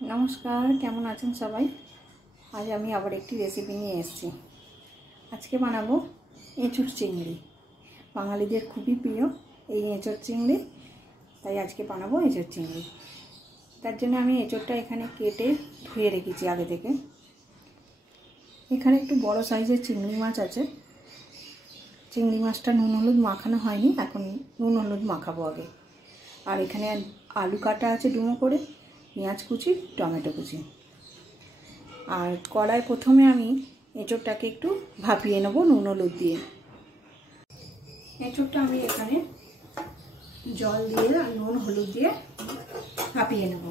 नमस्कार केमन आছেন সবাই। आज আমি আবার একটি রেসিপি নিয়ে এসেছি। আজকে বানাবো এঁচোড় চিংড়ি। বাঙালিদের খুবই প্রিয় এই এঁচোড় চিংড়ি, তাই আজকে বানাবো এঁচোড় চিংড়ি। তার জন্য আমি এঁচোড়টা এখানে কেটে ধুয়ে রেখেছি আগে থেকে। এখানে একটু বড় সাইজের চিংড়ি মাছ আছে। চিংড়ি মাছটা নুন হলুদ মাখানো হয়নি, এখন নুন হলুদ মাখাবো আগে। আর এখানে আলু কাটা আছে ডুমো করে, পেঁয়াজ কুচি, টমেটো কুচি। আর কড়াই প্রথমে আমি এঁচোড়টাকে একটু ভাপিয়ে নেব নুন হলুদ দিয়ে। এঁচোড়টা আমি এখানে জল দিয়ে আর নুন হলুদ দিয়ে ভাপিয়ে নেব।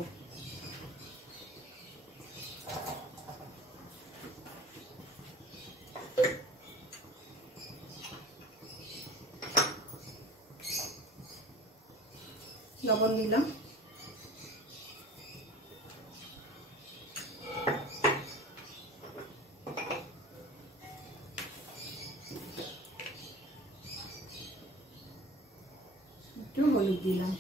লবণ দিলাম, একটু হলুদ দিলাম।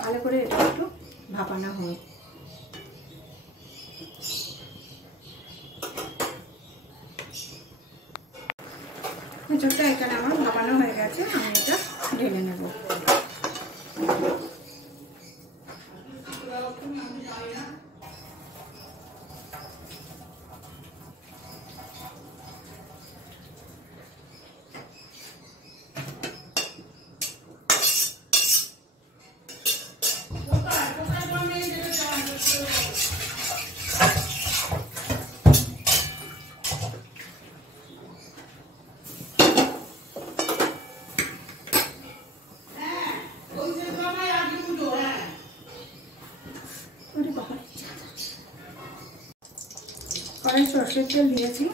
ভালো করে এটা একটু ভাপানো হয়। এঁচোড়টা এখানে আমার ভাপানো হয়ে গেছে, আমি এটা ঢেলে নেব। কড়াই সরষের তেল দিয়েছি,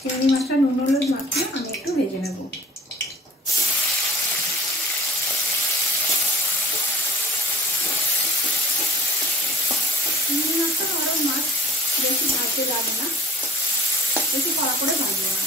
চিংড়ি মাছটা নুন হলুদ মাখিয়ে আমি একটু ভেজে নেব। চিংড়ি মাছটা নরম মাছ, বেশি ভাজতে যাবে না, বেশি কড়া করে ভাজবো না।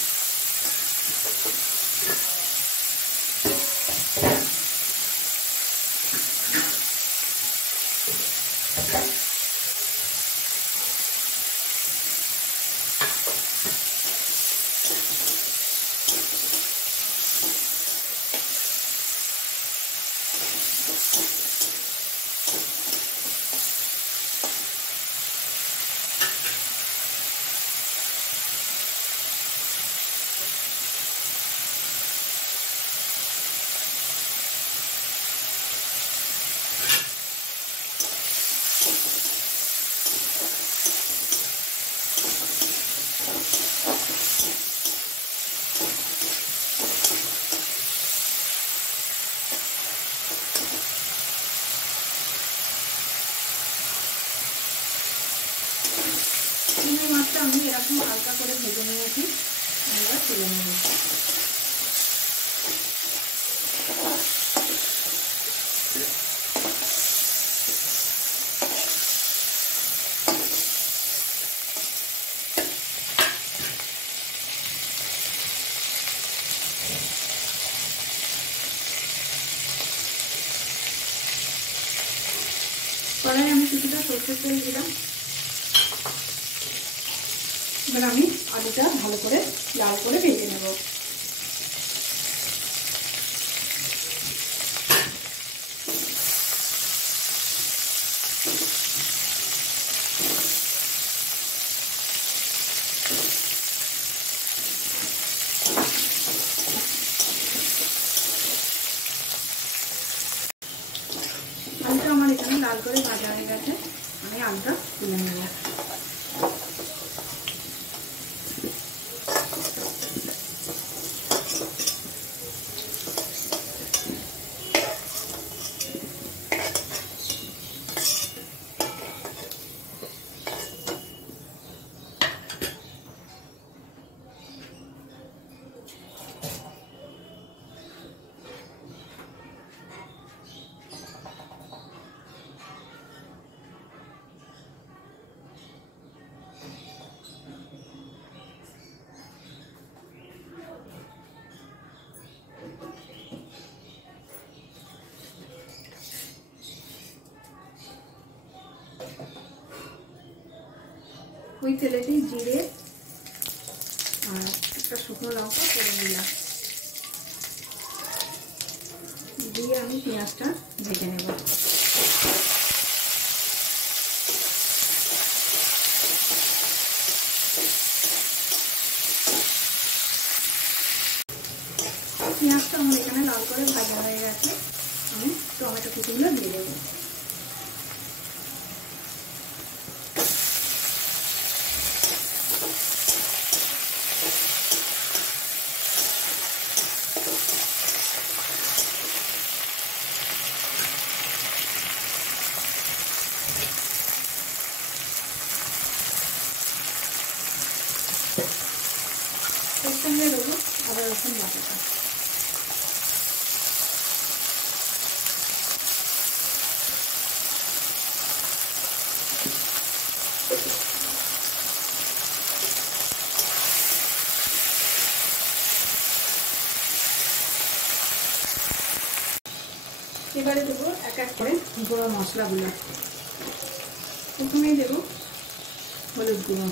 চিংড়ি মাছটা আমি এরকম হালকা করে ভেজে নিয়েছি, এবার তুলে নেব। কড়াই আমি কিছুটা সরষের তেল দিলাম। এবার আমি আলুটা ভালো করে লাল করে ভেজে নেব। আলুটা আমার এখানে লাল করে ভাজা হয়ে গেছে, আমি আলুটা তুলে নেব। ওই তেলেতেই জিরে আর একটা শুকনো লঙ্কা করে দিলাম, দিয়ে আমি পেঁয়াজটা ভেজে নেব। পেঁয়াজটা আমার এখানে লাল করে ভাজা হয়ে গেছে, আমি টমেটো কুচিগুলো দিয়ে দেবো। এর সঙ্গে দেবো আদা রসুন বাটাটা। এবারে দেবো এক এক করে গুঁড়ো মশলাগুলো। প্রথমেই দেবো হলুদ গুঁড়ো,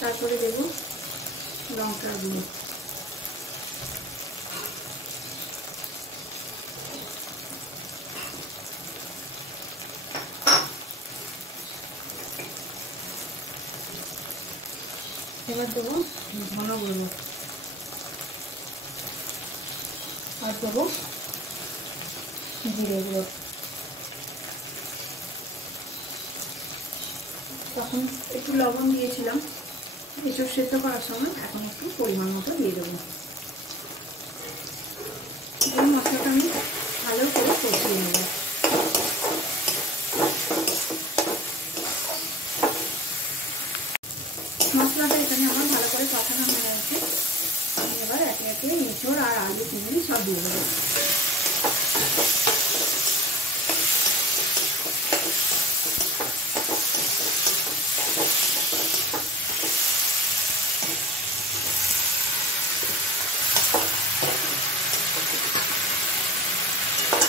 তারপরে দেব লঙ্কার গুঁড়ো, এবার দেবো ধনে গুঁড়ো, আর দেবো জিরে গুঁড়ো। তখন একটু লবণ দিয়েছিলাম এসব সেদ্ধ করার সময়, এখন একটু পরিমাণ মতো দিয়ে দেবো। এই মশলাটা আমি ভালো করে কষিয়ে নেব। মশলাটা এখানে আমার ভালো করে কষানো হয়ে গেছে, আমি এবার একে একে এঁচড় আর আলু চিংড়ি সব দিয়ে দেবো।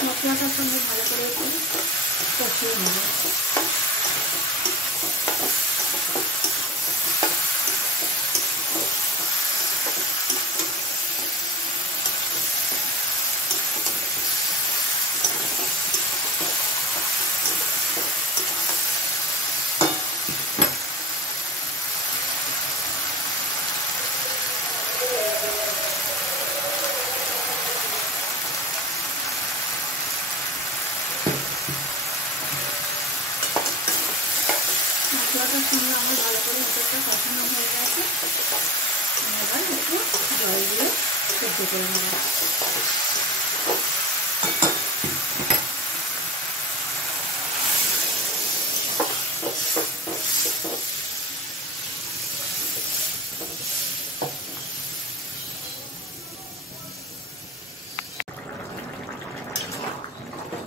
মশলাটার সঙ্গে ভালো করে একটু কষিয়ে নেব। মশলাটার সঙ্গে আমার ভালো করে এঁচড়টা কষানো হয়ে গেছে, এবার একটু জল দিয়ে সেদ্ধ করে নেব।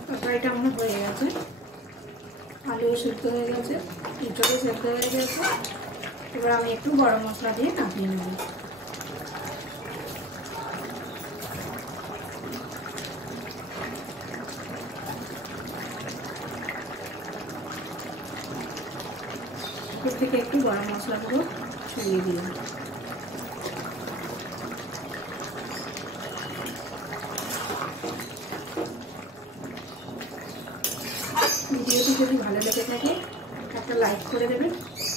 তরকারিটা আমার হয়ে গেছে, আলুও সেদ্ধ হয়ে গেছে, এঁচড়ও সেদ্ধ হয়ে গেছে। এবার আমি একটু গরম মশলা দিয়ে নামিয়ে নেব। এর থেকে একটু গরম মশলা গুঁড়ো ছড়িয়ে দিলাম। ভিডিওটি যদি ভালো লেগে থাকে একটা লাইক করে দেবেন,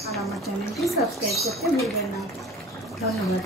আর আমার চ্যানেলটি সাবস্ক্রাইব করতে ভুলবেন না। ধন্যবাদ।